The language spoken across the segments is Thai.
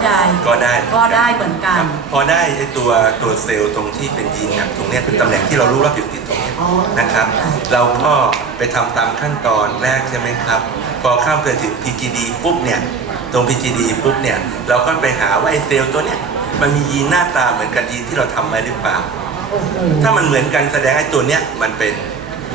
คุณยายก็ได้ก็ได้เหมือนกันครับพอได้ไอ้ตัวตัวเซลล์ตรงที่เป็นยีนหนักตรงเนี้ยเป็นตำแหน่งที่เรารู้ว่าผิวติดตรงเนี้ยอ๋อนะครับค่ะเราก็ไปทำตามขั้นตอนแรกใช่ไหมครับ พอข้ามไปถึง PGD ปุ๊บเนี่ยตรง PGD ปุ๊บเนี่ยเราก็ไปหาว่าไอ้เซลล์ตัวเนี้ยมันมียีนหน้าตาเหมือนกับยีนที่เราทำไว้หรือเปล่าโอ้โหถ้ามันเหมือนกันแสดงให้ตัวเนี้ยมันเป็น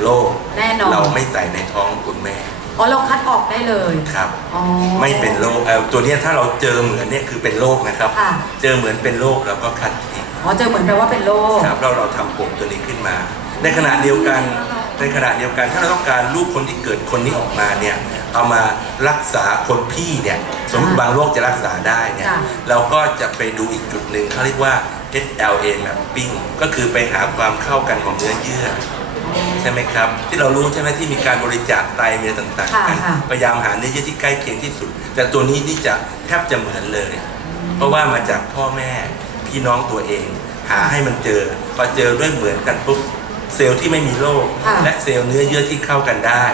โรคแน่นอนเราไม่ใส่ในท้องคุณแม่ อ๋อเราคัดออกได้เลยครับ อ๋อ ไม่เป็นโรคเอ่อตัวเนี้ยถ้าเราเจอเหมือนเนี่ยคือเป็นโรคนะครับ ค่ะ เจอเหมือนเป็นโรคเราก็คัดทิ้งอ๋อเจอเหมือนแปลว่าเป็นโรค ครับเราเราทำปุ่มตัวนี้ขึ้นมา ในขณะเดียวกันในขณะเดียวกันถ้าเราต้องการลูกคนที่เกิดคนนี้ออกมาเนี่ยเอามารักษาคนพี่เนี่ยสมมติอ่าบางโรคจะรักษาได้เนี่ยค่ะ เราก็จะไปดูอีกจุดหนึ่งเขาเรียกว่า SLA mapping ก็คือไปหาความเข้ากันของเนื้อเยื่อ ใช่ไหมครับ ที่เรารู้ใช่ไหมที่มีการบริจาคไตเมียต่างค่ะๆกันค่ะ พยายามหาเนื้อเยื่อที่ใกล้เคียงที่สุด แต่ตัวนี้นี่จะแทบจะเหมือนเลย เพราะว่ามาจากพ่อแม่พี่น้องตัวเอง หาให้มันเจอพอเจอด้วยเหมือนกันปุ๊บเซลล์ที่ไม่มีโรคค่ะ และเซลล์เนื้อเยื่อที่เข้ากันได้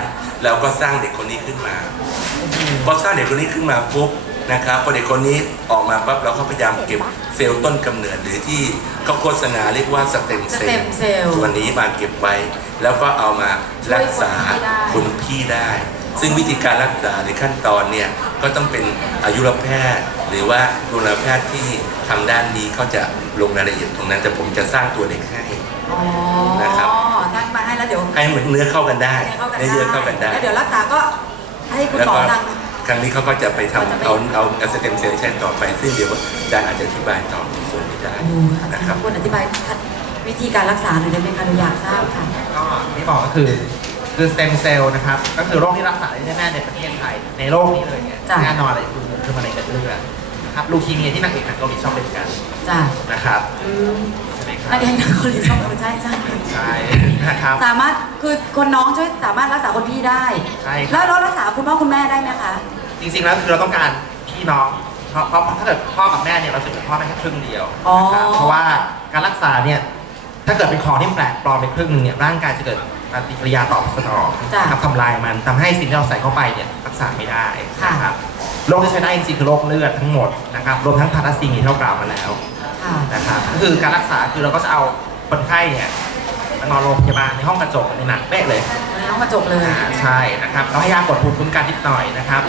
เราก็สร้างเด็กคนนี้ขึ้นมา พอสร้างเด็กคนนี้ขึ้นมาปุ๊บ นะครับพอเด็กคนนี้ออกมาปั๊บเราก็พยายามเก็บเซลล์ต้นกำเนิดหรือที่เขาโฆษณาเรียกว่าสเต็มสเซลเต็มล์เซลล์ตัวนี้มาเก็บไว้ แล้วก็เอามารักษาช่วยคนพี่ได้คนพี่ได้ ซึ่งวิธีการรักษาหรือขั้นตอนเนี่ยก็ต้องเป็นอายุรแพทย์ หรือว่าโรงพยาบาลแพทย์ที่ทำด้านนี้เขาจะลงรายละเอียดตรงนั้น แต่ผมจะสร้างตัวเด็กให้อ๋อนะครับตั้งมาให้แล้วเดี๋ยวให้เหมือนเนื้อเข้ากันได้เข้ากันเนื้อเยื่อเข้ากันได้แล้วเดี๋ยวรักษาก็ให้คุณแล้วหมอก็ทาง ครั้งนี้เขาก็จะไปทำเขาจะไปเอาเอาเอาสเต็มเซลล์ใช้ต่อไป ซึ่งเดี๋ยวอาจารย์อาจจะอธิบายต่อในส่วนนี้ได้โอ้โหอาจารนะย์ครับควรอธิบายวิธีการรักษาหน่อยได้ไหมคะหนูอยากทราบค่ะก็ที่บอกก็คือคือสเต็มเซลล์นะครับ ก็คือโรคที่รักษาได้แน่ๆในประเทศไทย ในโลกนี้เลยเนี่ยจ้ะแน่นอนเลยคือคือมะเร็งกระเลือดนะครับลูคีเมียที่นักเอกหนังเกาหลีชอบเป็นกันจ้ะนะครับอืมใช่ไหมครันับกเรียนนักคนเรียนชอบเออใช่ใช่ใช่นะครับสามารถคือคนน้องช่วยสามารถรักษาคนพี่ได้ใช่ครับแล้วแล้วรักษาคุณพ่อคุณแม่ได้ไหมคะ จริงๆแล้วคือเราต้องการพี่น้องเพราะเพราะถ้าเกิดพ่อกับแม่เนี่ยเราจะเหลือพ่อแม่แค่ครึ่งเดียวอ๋อนะครับเพราะว่าการรักษาเนี่ยถ้าเกิดเป็นของที่แปลกปลอมไปครึ่งหนึงเนี่ยร่างกายจะเกิดปฏิกิริยาตอบสนองจ้ะนะครับทำลายมันทำให้สิ่งที่เราใส่เข้าไปเนี่ยรักษาไม่ได้ค่ะ นะครับโรคที่ใช้ได้จริงๆคือโรคเลือดทั้งหมดนะครับรวมทั้งพาราซีมีที่เรากล่าวมาแล้ว ค่ะ นะครับก็คือการรักษาคือเราก็จะเอาคนไข้เนี่ยมานอนโรงพยาบาลในห้องกระจกในหนังเป๊ะเลยในห้องกระจกเลย อ่าใช่นะครับเราให้ยากดภูมิคุ้มกันนิดหน่อยนะครับ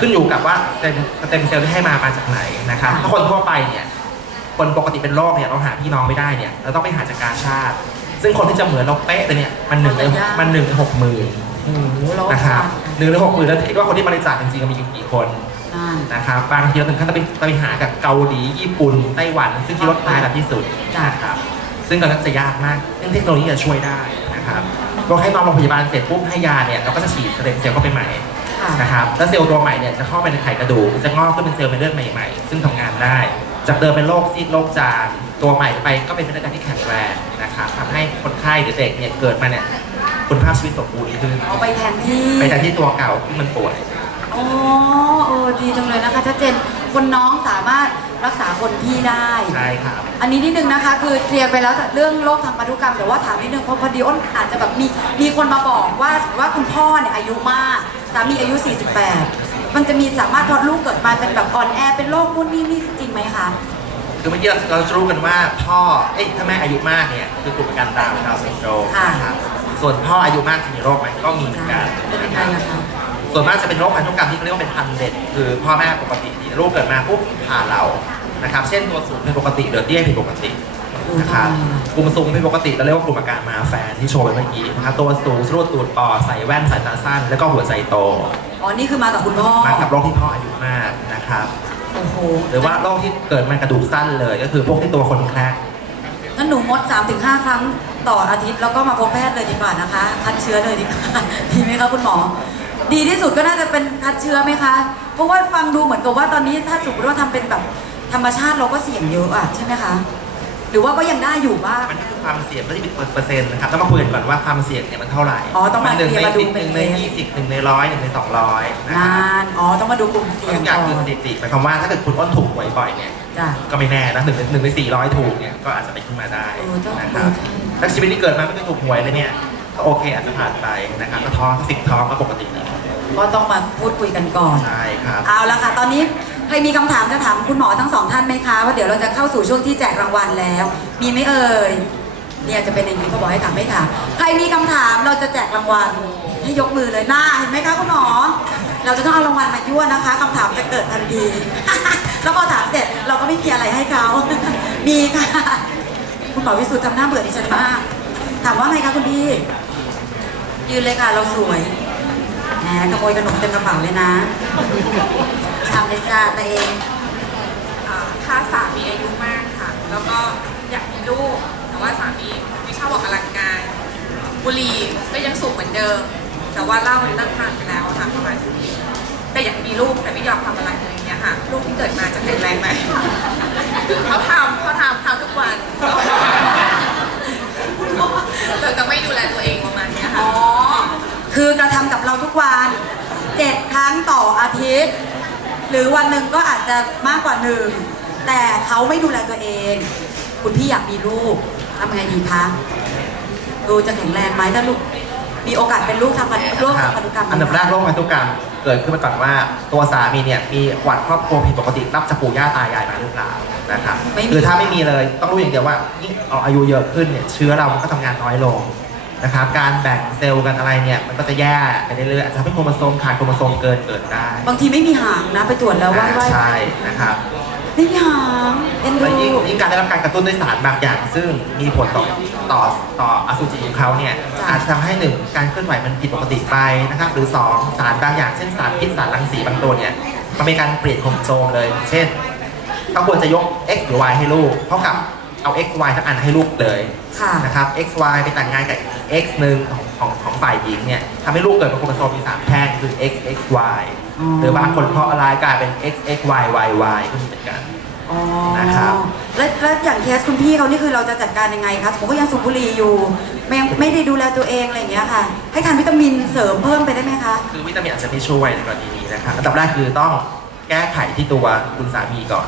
ขึ้นอยู่กับว่าสเต็มสเต็มเซลล์ที่ให้มามาจากไหนนะครับค่ะถ้าคนทั่วไปเนี่ยคนปกติเป็นโรคเนี่ยเราหาพี่น้องไม่ได้เนี่ยเราต้องไปหาจากการชาติ ซึ่งคนที่จะเหมือนเราเป๊ะเลยเนี่ยมันหนึ่งในมันหนึ่งในหกหมื่นโอ้โหเรานะครับทานหนึ่งในหกหมื่นแล้วคิดว่าคนที่บริจาคจริงๆมีอยู่กี่คนนั่นนะครับบางทีเราถึงขั้นต้องไปไปหากับเกาหลีญี่ปุ่นไต้หวัน ซึ่งที่ลดตายแบบที่สุดจ้ะนะครับซึ่งตอนนั้นจะยากมากซึ่งเทคโนโลยีจะช่วยได้นะครับเราให้นอนโรงพยาบาลเสร็จปุ๊บให้ยาเนี่ยเราก็จะฉีดสเต็มเซลล์เข้าไปใหม่ ค่ะ นะครับแล้วเซลล์ตัวใหม่เนี่ยจะเข้าไปในไขกระดูกจะงอกขึ้นเป็นเซลล์เป็นเลือดใหม่ๆ ซึ่งทำงานได้ จากเดิมเป็นโรคซีดโรคจางตัวใหม่ไปก็เป็นเลือดที่แข็งแรงนะครับทำให้คนไข้หรือเด็กเนี่ยเกิดมาเนี่ยคุณภาพชีวิตสมบูรณ์ขึ้นเอาไปแทนที่ไปแทนที่ตัวเก่าที่มันป่วย อ๋อเออดีจังเลยนะคะชัดเจนคนน้องสามารถ รักษาคนพี่ได้ ใช่ครับ อันนี้นิดนึงนะคะ คือเคลียร์ไปแล้วเรื่องโรคทางพันธุกรรมแต่ว่าถามนิดนึงเพราะพอดีอ้นอาจจะแบบมีมีคนมาบอกว่าว่าคุณพ่อเนี่ยอายุมากสามีอายุ 48 มันจะมีสามารถพอลูกเกิดมาเป็นแบบอ่อนแอเป็นโรคนู่นนี่นี่จริงไหมคะคือเมื่อกี้เราจะรู้กันว่าพ่อ เอ้ยถ้าแม่อายุมากเนี่ยคือกลุ่มประกันดาวน์ดาวน์ซินโดรมค่ะนะครับส่วนพ่ออายุมากจะมีโรคไหมก็มีเหมือนกันเป็นยังไงอะคะ ส่วนมากจะเป็นโรคพันธุกรรมที่เขาเรียกว่าเป็นพันธุ์เด็ดคือพ่อแม่ปกติดีลูกเกิดมาปุ๊บผ่าเรานะครับ เช่นตัวสูงผิดปกติเดือดเตี้ยผิดปกตินะครับกลุ่มสูงผิดปกติเราเรียกว่ากลุ่มอาการมาแฟนที่โชว์ไปเมื่อกี้นะครับตัวสูงสรูดตูดปอดใส่แว่นสายตาสั้น แล้วก็หัวใจโตอ๋อนี่คือมากับคุณพ่อมากับโรคที่พ่ออายุมากนะครับโอ้โหหรือว่าโรคที่เกิดมากระดูกสั้นเลย ก็คือพวกที่ตัวคนแคร์งั้นหนูงด3-5 ครั้งต่ออาทิตย์แล้วก็มาพบแพทย์เลยดีกว่านะคะ คัดเชื้อเลยดีกว่าดีไหมคะคุณหมอ ดีที่สุดก็น่าจะเป็นคัดเชื้อไหมคะ เพราะว่าฟังดูเหมือนกับว่าตอนนี้ถ้าสมมติว่าทำเป็นแบบธรรมชาติเราก็เสี่ยงเยอะอะใช่ไหมคะ หรือว่าก็ยังได้อยู่บ้าง มันคือความเสี่ยงไม่ได้เป็นเปอร์เซ็นต์นะครับต้องมาคุยกันก่อนว่าความเสี่ยงเนี่ยมันเท่าไหร่ อ๋อต้องมาหนึ่งเคลีในยร์มาดูสิบเป็หนนึ่งในเคสยี่สิบหนึ่งในร้อยหนึ่งในสองร้อยนะคงารับนอ๋อต้องมาดูกลุ่มเสี่ยงทุกอย่างก่อคือนสถิติหมายความว่าถ้าเกิดคุณอ้นถูกหวยบ่อยเนี่ยจ้ะก็ไม่แน่นะหนึ่งในหนึ่งในสี่ร้อยถูกเนี่ยก็อาจจะไปขึ้นมาได้เออต้องนะครับใช่ถ้าชีวิตที่เกิดมาไม่เคยถูกหวยเลยเนี่ย ก็โอเคอาจจะผ่านไปนะครับก็ท้องสิบท้องก็ปกติดีก็ต้องมาพูดคุยกันก่อน ใช่ครับเอาละค่ะ ตอนนี้ใครมีคำถามจะถามคุณหมอทั้งสองท่านไหมคะว่าเดี๋ยวเราจะเข้าสู่ช่วงที่แจกรางวัลแล้ว มีไหมเอ่ยเนี่ยจะเป็นอย่างนี้เขาบอกให้ถามไม่ถามใครมีคำถามเราจะแจกรางวัลให้ยกมือเลยหน้าเห็นไหมคะคุณหมอ เราจะต้องเอารางวัลมายั่วนะคะคำถามจะเกิดทันที แล้วพอถามเสร็จเราก็ไม่มีอะไรให้เขามีค่ะ คุณหมอวิสุทธ์ทำหน้าเบื่อดิฉันมากถามว่าไงคะคุณพี่ ยืนเลยค่ะ เราสวยแหมขโมยขนมเต็มกระเป๋าเลยนะทำเลยจ้าตัวเองอ่าถ้าสามีอายุมากค่ะ แล้วก็อยากมีลูก แต่ว่าสามีไม่ชอบออกกำลังกาย บุหรี่ก็ยังสูบเหมือนเดิม แต่ว่าเหล้าเลิกทานไปแล้วค่ะประมาณสิบปีแต่อยากมีลูกแต่ไม่ยอมทำอะไรเลยอย่างเงี้ยค่ะ ลูกที่เกิดมาจะแข็งแรงไหมเขาทำเขาทำทำทุกวันแต่ก็ไม่ดูแลตัวเองประมาณเนี้ยค่ะ อ๋อ คือกระทำกับเราทุกวันเจ็ดครั้งต่ออาทิตย์ หรือวันหนึ่งก็อาจจะมากกว่าหนึ่ง แต่เขาไม่ดูแลตัวเอง คุณพี่อยากมีลูกทำไงดีคะดูจะแข็งแรงไหมถ้าลูกมีโอกาสเป็นลูกทำพันโรคครับพันธุกรรมไหมอันดับแรกโรคพันธุกรรม เกิดขึ้นมาก่อนว่าตัวสามีเนี่ยมีหวัดครอบครัวผิดปกติรับจากปู่ย่าตายายมาหรือเปล่านะครับไม่มีคือถ้าไม่มีเลยต้องรู้อย่างเดียวว่ายิ่งเอาอายุเยอะขึ้นเนี่ยเชื้อเรามันก็ทำงานน้อยลง นะครับ การแบ่งเซลล์กันอะไรเนี่ยมันก็จะแย่ไปเรื่อยๆอาจจะทำให้โครโมโซมขาดโครโมโซมเกินเกิดได้บางทีไม่มีหางนะไปตรวจแล้วว่าอ่าว่าใช่นะครับไม่มีหางเอ็นแล้วดูยิ่งยิ่งการได้รับการกระตุ้นด้วยสารบางอย่าง ซึ่งมีผลต่อต่อต่ออสุจิของเขาเนี่ยจ้ะอาจจะทำให้หนึ่งการเคลื่อนไหวมันผิดปกติไปนะครับหรือสองสารบางอย่างเช่นสารพิษสารรังสีบางตัวเนี่ยมันเป็นการเปลี่ยนโครโมโซมเลย เช่นเขาควรจะยก x หรือ y ให้ลูกเท่ากับ เอา x y ทั้งอันให้ลูกเลยค่ะ นะครับ x y ไปแต่งงานกับ x หนึ่งของของของฝ่ายหญิงเนี่ยทำให้ลูกเกิดเป็นโครโมโซมมีสามแพร่งคือ x x y อ๋อ หรือบางคนเพราะอะไรกลายเป็น x x y y y ก็มีเหมือนกัน อ๋อนะครับ แล้วแล้วอย่างเคสคุณพี่เขานี่คือเราจะจัดการยังไงคะสมมติว่ายังสูบบุหรี่อยู่ไม่ไม่ได้ดูแลตัวเองอะไรอย่างเงี้ยค่ะ ให้ทานวิตามินเสริมเพิ่มไปได้ไหมคะ คือวิตามินอาจจะไม่ช่วยในกรณีนี้นะครับอันดับแรกคือต้องแก้ไขที่ตัวคุณสามีก่อน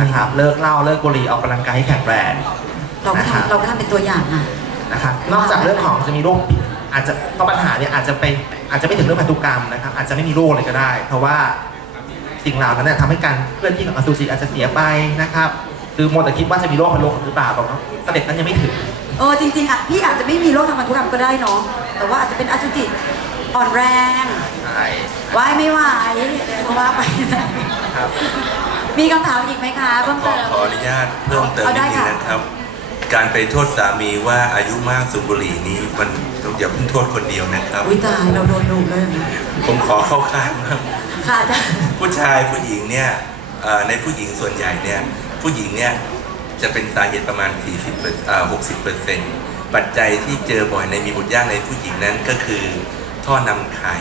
นะครับเลิกเหล้าเลิกบุหรี่ออกกำลังกายให้แข็งแรง เราก็นะครับ ทำเราก็ทำเป็นตัวอย่างอะ นะครับนอกจากเรื่องของจะมีโรคอาจจะเพราะปัญหาเนี่ยอาจจะเป็นอาจจะไม่ถึงเรื่องพันธุกรรมนะครับอาจจะไม่มีโรคเลยก็ได้ เพราะว่าสิ่งเหล่านั้นเนี่ยทำให้การเคลื่อนที่ของอสุจิอาจจะเสียไปนะครับคือมัวแต่คิดว่าจะมีโรคพันธุกรรมหรือเปล่าบอกว่าสเต็ปนั้นยังไม่ถึง เออจริงๆอะพี่อาจจะไม่มีโรคทางพันธุกรรมก็ได้เนาะแต่ว่าอาจจะเป็นอสุจิอ่อนแรงใช่ไหวไม่ไหวเพราะว่าไป ครับ มีคำถามอีกไหมคะเพิ่มขอเติม ขออนุญาตเพิ่มเติมเอานิได้ดนึงค่ะ นะครับ การไปโทษสามีว่าอายุมากสูบบุหรี่นี้มันอย่าเพิ่งโทษคนเดียวนะครับอุ้ยตายเราโดนดุเลยผมขอเข้าข้างบ้างค่ะอาจารย์ผู้ชายผู้หญิงเนี่ยเอ่อในผู้หญิงส่วนใหญ่เนี่ยผู้หญิงเนี่ยจะเป็นสาเหตุประมาณ 40เปอร์เอ่อ60เปอร์เซ็นต์ปัจจัยที่เจอบ่อยในมีบุตรยากในผู้หญิงนั้นก็คือท่อนำไข่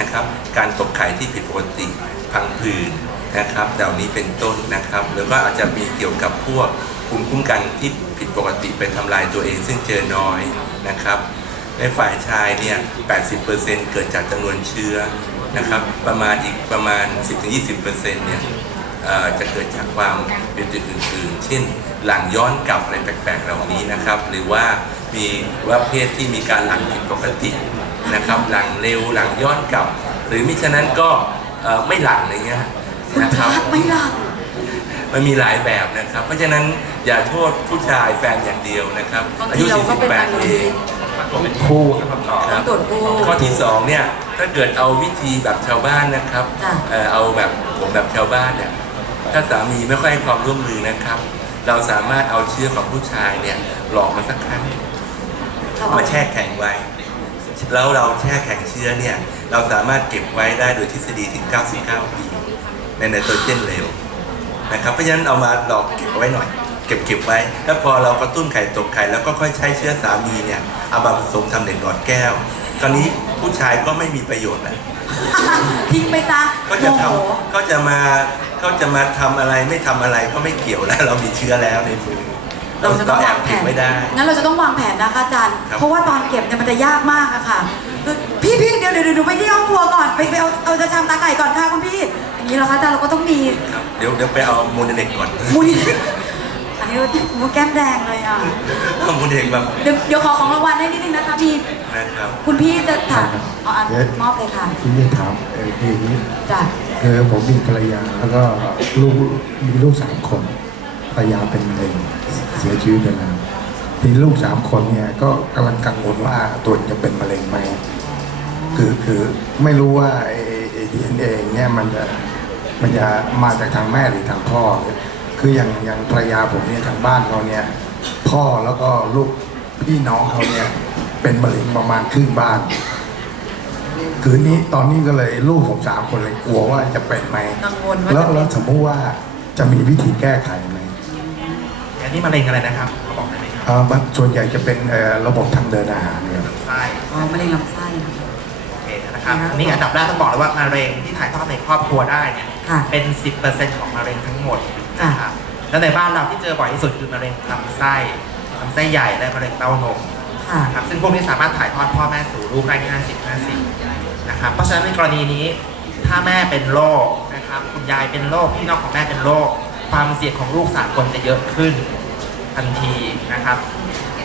นะครับ การตกไข่ที่ผิดปกติพังผืด นะครับเหล่านี้เป็นต้นนะครับ หรือว่าอาจจะมีเกี่ยวกับพวกภูมิคุ้มกันที่ผิดปกติเป็นทำลายตัวเองซึ่งเจอน้อยนะครับในฝ่ายชายเนี่ย 80%เกิดจากจำนวนเชื้อนะครับ ประมาณอีกประมาณ 10-20%เนี่ยเอ่อจะเกิดจากความเป็นจุดอื่นๆ เช่น หลังย้อนกลับอะไรแปลกๆเหล่านี้นะครับ หรือว่ามีว่าเพศที่มีการหลังผิดปกตินะครับ หลังเร็วหลังย้อนกลับ หรือมิฉะนั้นก็ไม่หลังอะไรเงี้ย นะพครับระไม่หลับมันมีหลายแบบนะครับ เพราะฉะนั้นอย่าโทษผู้ชายแฟนอย่างเดียวนะครับบางอาทียุ เราก็เป็นม48นุษเอย์งผมเป็นคู่นะครับต่อครับตรวจคู่ข้อที่สองเนี่ยถ้าเกิดเอาวิธีแบบชาวบ้านนะครับจ้ะ เอ่อเอาแบบผมแบบชาวบ้านเนี่ยถ้าสามีไม่ค่อยให้ความร่วมมือนะครับ เราสามารถเอาเชื้อของผู้ชายเนี่ยหลอกมาสักครั้ง เราเอามาแช่แข็งไว้ แล้วเราแช่แข็งเชื้อเนี่ย เราสามารถเก็บไว้ได้โดยทฤษฎีถึง 99 ปี ในไนโตรเจนเหลวนะครับเพราะฉะนั้นเอามาหลอกเก็บเอาไว้หน่อย เก็บเก็บไว้ แล้วพอเรากระตุ้นไข่ตกไข่แล้วก็ค่อยใช้เชื้อสามีเนี่ยเอามาผสมทำเด็กหลอดแก้ว คราวนี้ผู้ชายก็ไม่มีประโยชน์นะทิ้งไปซะก็จะโมทโหำก็จะมาก็จะมาทำอะไรไม่ทำอะไรก็ไม่เกี่ยวแล้ว เรามีเชื้อแล้วในมือเราจะต้องแอวาบงแผเก็บนไม่ได้ งั้นเราจะต้องวางแผนนะคะอาจารย์ครับเพราะว่าตอนเก็บเนี่ยมันจะยากมากอะค่ะคือพี่พี่เดี๋ยวเดี๋ยวเดี๋ยวไปที่ห้องครัวก่อน ไปไปเอาเอาจะชามตาไก่ก่อนค่ะคุณพี่ อย่างนี้เหรอคะอาจารย์เราก็ต้องมีครับเดี๋ยวเดี๋ยวไปเอาโมเดลเด็กก่อนมูลอันนี้มูแก้มแดงเลยอะเอาโมเดลเด็กมาเดี๋ยวเดี๋ยวขอของรางวัลให้นิดนึงนะคะมีนะครับคุณพี่จะถามครับเอาอะเดี๋ยวมอบเลยค่ะที่จะถามเออคืออย่างนี้จ้ะเคือผมมีภรรยาแล้วก็ลูกมีลูกสามคนภรรยาเป็นมะเร็งเสียชีวิตไปแล้วทีลูกสามคนเนี่ยก็กำลังกังวลว่าตัวเองจะเป็นมะเร็งไหมคือคือไม่รู้ว่าดีเอ็นเอเนี่ยมันจะ มันจะมาจากทางแม่หรือทางพ่อ คืออย่างอย่างภรรยาผมเนี่ยทางบ้านเขาเนี่ย พ่อแล้วก็ลูกพี่น้องเขาเนี่ย เป็นมะเร็งประมาณครึ่งบ้าน คืนนี้ตอนนี้ก็เลยลูกผมสามคนเลยกลัวว่าจะเป็นไหมกังวลว่าแล้วจะแล้วสมมติว่าจะมีวิธีแก้ไขไหมอันนี้มะเร็งอะไรนะครับเขาบอกได้ไหมครับเอ่อมันส่วนใหญ่จะเป็นเอ่อระบบทางเดินอาหารเนี่ยลำไส้อ๋อมะเร็งลำไส้นะคะ โอเคนะครับครับ อันนี้อันดับแรกต้องบอกเลยว่ามะเร็งที่ถ่ายทอดในครอบครัวได้เนี่ย ค่ะเป็น 10%ของมะเร็งทั้งหมดนะครับแล้วในบ้านเราที่เจอบ่อยที่สุดคือมะเร็งลำไส้ลำไส้ใหญ่และมะเร็งเต้านมค่ะนะครับซึ่งพวกนี้สามารถถ่ายทอดพ่อแม่สู่ลูกได้50 50นะครับเพราะฉะนั้นในกรณีนี้ถ้าแม่เป็นโรคนะครับคุณยายเป็นโรคพี่น้องของแม่เป็นโรคความเสี่ยงของลูกสามคนจะเยอะขึ้นทันทีนะครับ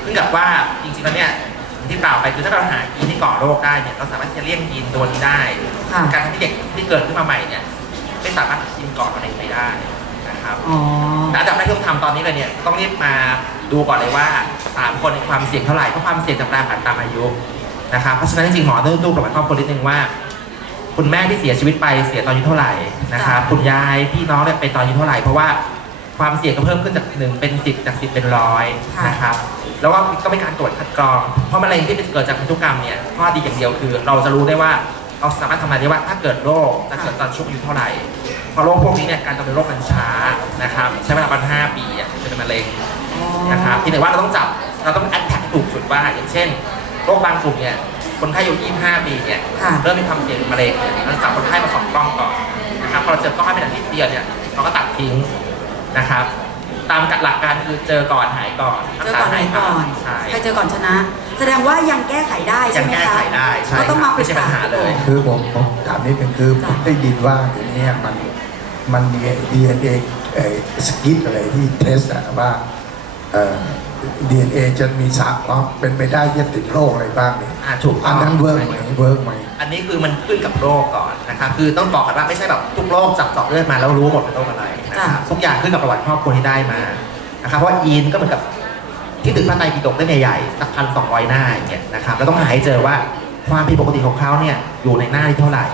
ขึ้นกับว่าจริงๆแล้วเนี่ยอย่างที่กล่าวไปคือถ้าเราหายีนที่ก่อโรคได้เนี่ยเราสามารถที่จะเลี่ยงยีนตัวนี้ได้ค่ะการที่เด็กที่เกิดขึ้นมาใหม่เนี่ย ไม่สามารถกินก่อนมะเร็งไปได้นะครับอ๋อแต่อันดับแรกที่ต้องทำตอนนี้เลยเนี่ยต้องรีบมาดูก่อนเลยว่าสามคนในความเสี่ยงเท่าไหร่เพราะความเสี่ยงจะแปรผันตามอายุนะครับเพราะฉะนั้นจริงๆหมอต้องดูประวัติครอบครัวนิดนึงว่า คุณแม่ที่เสียชีวิตไปเสียตอนอายุเท่าไหร่นะครับค่ะคุณยายพี่น้องเนี่ยเป็นตอนอายุเท่าไหร่เพราะว่าความเสี่ยงก็เพิ่มขึ้นจากหนึ่งเป็นสิบจากสิบเป็นร้อยนะครับแล้วก็ก็มีการตรวจคัดกรอง เพราะมะเร็งที่เกิดจากพันธุกรรมเนี่ยข้อดีอย่างเดียวคือ เราจะรู้ได้ว่า เราสามารถทำนายได้ว่าถ้าเกิดโรคจะเกิดตอนช่วงอายุเท่าไหร่เพราะโรคพวกนี้เนี่ยการดำเนินโรคมันช้านะครับใช้เวลาประมาณห้าปีอะจะเป็นมะเร็งอ๋อนะครับที่หนึ่งว่าเราต้องจับเราต้องแอดแท็กถูกจุดว่าอย่างเช่นโรคบางกลุ่มเนี่ยคนไข้อายุ25 ปีเนี่ยค่ะ เริ่มมีความเสี่ยงมะเร็งเนี่ยเราจับคนไข้มาสองกล้องก่อนนะครับพอเราเจอกล้องให้เป็นอาทิตย์เดียวเนี่ยเราก็ตัดทิ้งนะครับ ตามหลักการคือเจอก่อนหายก่อนเจอก่อนไหนก่อน ใช่ ใครเจอก่อนชนะ แสดงว่ายังแก้ไขได้ยัใช่งไหมแก้คะไขได้ใช่ก็ต้องมาปรึกไม่ใช่ปัษา ญหาเลย คือผมผมถามนิดนึงคือผมได้ยินว่าเดี๋ยวนี้มันมันมี DNA เอ่อสกิปอะไรที่เทสอะว่าเอ่อ DNA จะมีสารความเป็นไปได้ที่จะติดโรคอะไรบ้างเนี่ยอ่าถูกต้อังนนั้นเวิร์กไหมเวิร์กไหม อันนี้คือมันขึ้นกับโรคก่อนนะครับคือต้องบอกกันว่าไม่ใช่แบบทุกโรคจับเจาะเลือดมาแล้วรู้หมดเป็นโรคอะไรนะครับทุกอย่างขึ้นกับประวัติครอบครัวที่ได้มานะครับเพราะว่ายีนก็เหมือนกับ ที่ตึกพระไตรปิฎกเล่มใหญ่ๆสักพันสองร้อยหน้าอย่างเงี้ยนะครับแล้วต้องหาให้เจอว่าความผิดปกติของเขาเนี่ยอยู่ในหน้าที่เท่าไหร่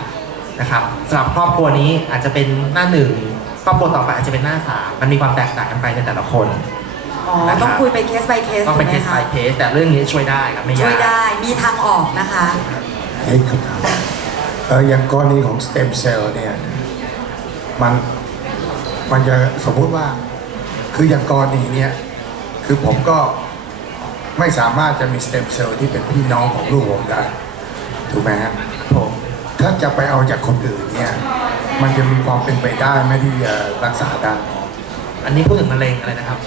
นะครับสำหรับครอบครัวนี้อาจจะเป็นหน้าหนึ่งครอบครัวต่อไปอาจจะเป็นหน้าสามมันมีความแตกต่างกันไปในแต่ละคน อ๋อ นะครับ ต้องคุยไปเคส by เคสต้องถูเป็นกไหเคมสคะ by เคสแต่เรื่องนี้ช่วยได้ครับไม่ยากช่วยได้มีทางออกนะคะเฮ้ยคำถามเอออย่างกรณีของสเต็มเซลล์เนี่ยนะมันมันจะสมมุติว่า คืออย่างกรณีเนี่ย คือผมก็ไม่สามารถจะมีสเต็มเซลล์ที่เป็นพี่น้องของลูกผมได้ ถูกไหมฮะผมถ้าจะไปเอาจากคนอื่นเนี่ยมันจะมีความเป็นไปได้ไหม่ที่จะรักษาได้อันนี้พูดถึงมะเร็งอะไรนะครับ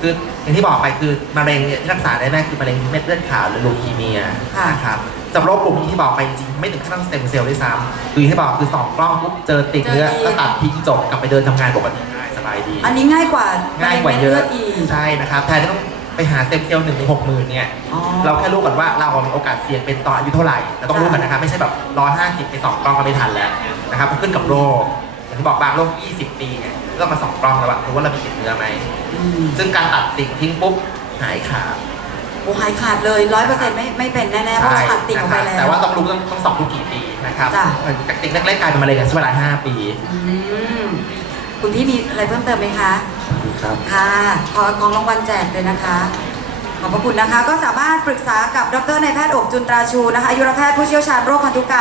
คืออย่างที่บอกไปคือมะเร็งเนี่ยที่รักษาได้แน่คือมะเร็งเม็ดเลือดขาวหรือลูคีเมียค่ะนะครับสำหรับโรคกลุ่มนี้ที่บอกไปจริงๆไม่ถึงขั้นต้องสเต็มเซลล์ด้วยซ้ำคือที่บอกคือสองกล้องปุ๊บเจอติดเนื้อเจออีกก็ตัดทิ้งจบกลับไปเดินทำงานปกติได้สบายดี อันนี้ง่ายกว่าง่ายกว่าเยอะมะร็งม็ดลืดอีก ใช่นะครับแทนที่ต้องไปหาสเต็มเซลล์หนึ่งในหกหมื่นเนี่ย อ๋อเราแค่รู้ก่อนว่าเรามีโอกาสเสี่ยงเป็นต่ออายุเท่าไหร่แต่ต้องรู้ก่อนนะครับ ไม่ใช่แบบร้อยห้าสิบไปสองกล้องก็ไม่ทันแล้วนะครับมันขึ้นกับโรคอย่างที่บอกบางโรค20 ปีเนี่ยก็มาสองกล้องแล้วว่ารู้ว่าเรามีติดเนื้อไหมอืม ซึ่งการตัดติ่งทิ้งปุ๊บหายขาด โอ้หายขาดเลยร้อยเปอร์เซ็นต์ไม่ไม่เป็นแน่ๆเพราะว่าตัดติ่งออกไปนะครับแล้วแต่ว่าต้องรู้ต้องต้องสอบทุกกี่ปีนะครับจ้ะ จากติ่งเล็กๆกลายเป็นมะเร็งใช้เวลาห้าปี อืม คุณพี่มีอะไรเพิ่มเติมไหมคะ ครับ ค่ะ ขอของรางวัลแจกเลยนะคะ ขอบพระคุณนะคะ ก็สามารถปรึกษากับดรนายแพทย์อบจุนตราชูนะคะอายุรแพทย์ผู้เชี่ยวชาญโรคพันธุกรรม